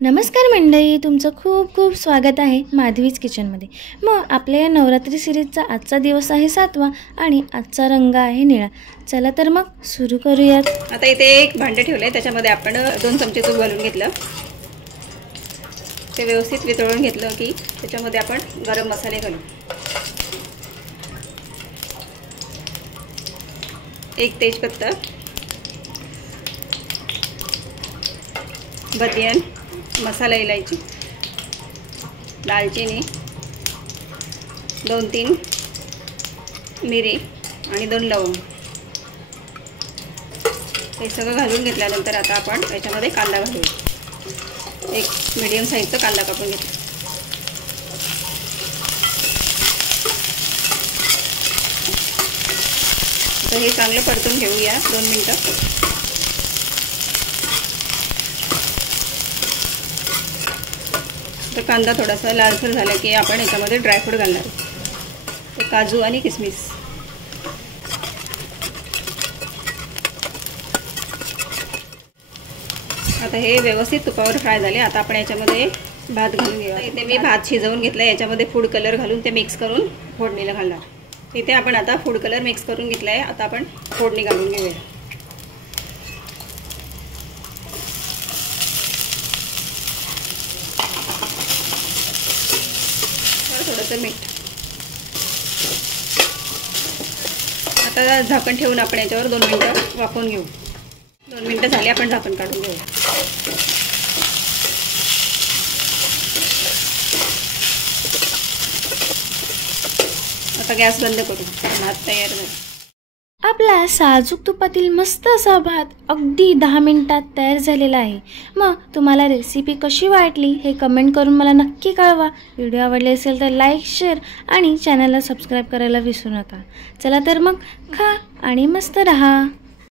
नमस्कार मंडळी, तुमचं खूप खूप स्वागत आहे माधवीज किचनमध्ये। मग आपल्या या नवरात्री सिरीजचा आजचा दिवस आहे 7वा आणि आजचा रंग आहे निळा। चला तर मग सुरू करूयात। आता इथे एक भांडे ठेवले, त्याच्यामध्ये आपण 2 चमचे तूप घालून घेतलं। ते व्यवस्थित वितळून घेतलं की त्याच्यामध्ये आपण गरम मसाले घालू। 1 तेजपत्ता, बदियन, मसाला इलायची, दालचिनी, 2-3 मिरी आणि 2 लवंग, हे सगळं घालून घेतल्यानंतर आता आपण याच्यामध्ये कांदा घालूया। एक मीडियम साईजचा कांदा कापून घेतला। तर हे चांगलं परतून घेऊया 2 मिनिटं। तर कांदा थोडासा लालसर झाला की आपण याच्यामध्ये ड्रायफ्रूट घालणार आहोत, काजू आणि किसमिस। आता हे व्यवस्थित तुपावर फ्राय झाले। आता आपण याच्यामध्ये भात घालून घेऊया। इथे मी भात शिजवून घेतला, याच्यामध्ये फूड कलर घालून ते मिक्स करून फोडणीला घालणार। इथे आपण आता फूड कलर मिक्स करून घेतला आहे। आता आपण फोडणी घालून घेऊया। थोडंसं मीठ। आता झाकण ठेवून आपण याच्यावर 2 मिनिटं वाफवून घेऊ। 2 मिनिटं झाली, आपण झाकण काढून घेऊ। आता गॅस बंद करू। भात तयार झाला। आपला साजूक तुपातील मस्त असा भात अगदी 10 मिनिटात तयार झालेला आहे। मग तुम्हाला रेसिपी कशी वाटली हे कमेंट करून मला नक्की कळवा। व्हिडिओ आवडले असेल तर लाईक, शेअर आणि चॅनलला सबस्क्राईब करायला विसरू नका। चला तर मग खा आणि मस्त रहा।